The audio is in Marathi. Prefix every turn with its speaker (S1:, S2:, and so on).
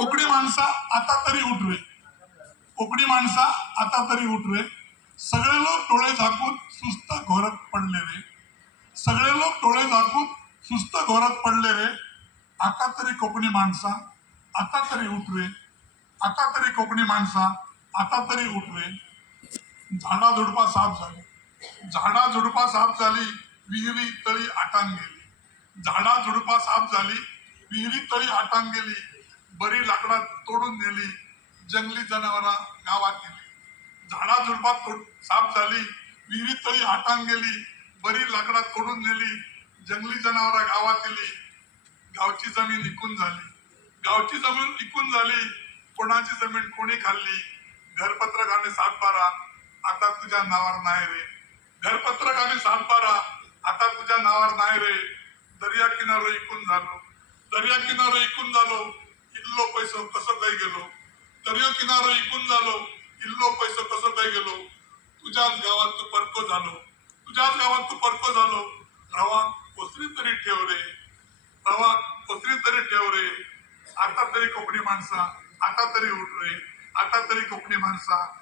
S1: कोकणी माणसा आता तरी उठवे. कोकणी माणसा आता तरी उठवे. सगळे लोक डोळे झाकून सुस्त घोरत पडले रे. सगळे लोक डोळे झाकून सुस्त घोरत पडले रे. आता तरी कोकणी माणसा आता तरी उठवे. आता तरी कोकणी माणसा आता तरी उठवे. झाडा झुडपा साफ झाली. झाडा झुडपा साफ झाली विहिरी तळी आटांग गेली झाडा झुडपा साफ झाली विहिरी तळी आटांग गेली बरी लाकडात तोडून नेली जंगली जनावरा गावात नेली झाडा झुडपात साफ झाली विहिरी तळी आटांग गेली बरी लाकडा तोडून नेली जंगली जनावरा गावात नेली गावची जमीन विकून झाली. गावची जमीन विकून झाली कोणाची जमीन कोणी खाल्ली घरपत्रक आणि सातबारा आता तुझ्या नावावर नाही रे. घरपत्रक आणि सातबारा आता तुझ्या नावावर नाही रे. दर्या किनारे इकून झालो दर्या किनारे इकून झालो. इल्लो पैसो कसं काय गेलो? दर्या किनारा इकून झालो इल्लो पैसो कसं काय गेलो? तुझ्याच गावात तू परको झालो. तुझ्याच गावात तू परको झालो. रवा कोसरी तरी ठेव रे. रवा कोसरी तरी ठेव रे. आता तरी कोकणी माणसा आता तरी उठ रे. आता तरी कोकणी माणसा.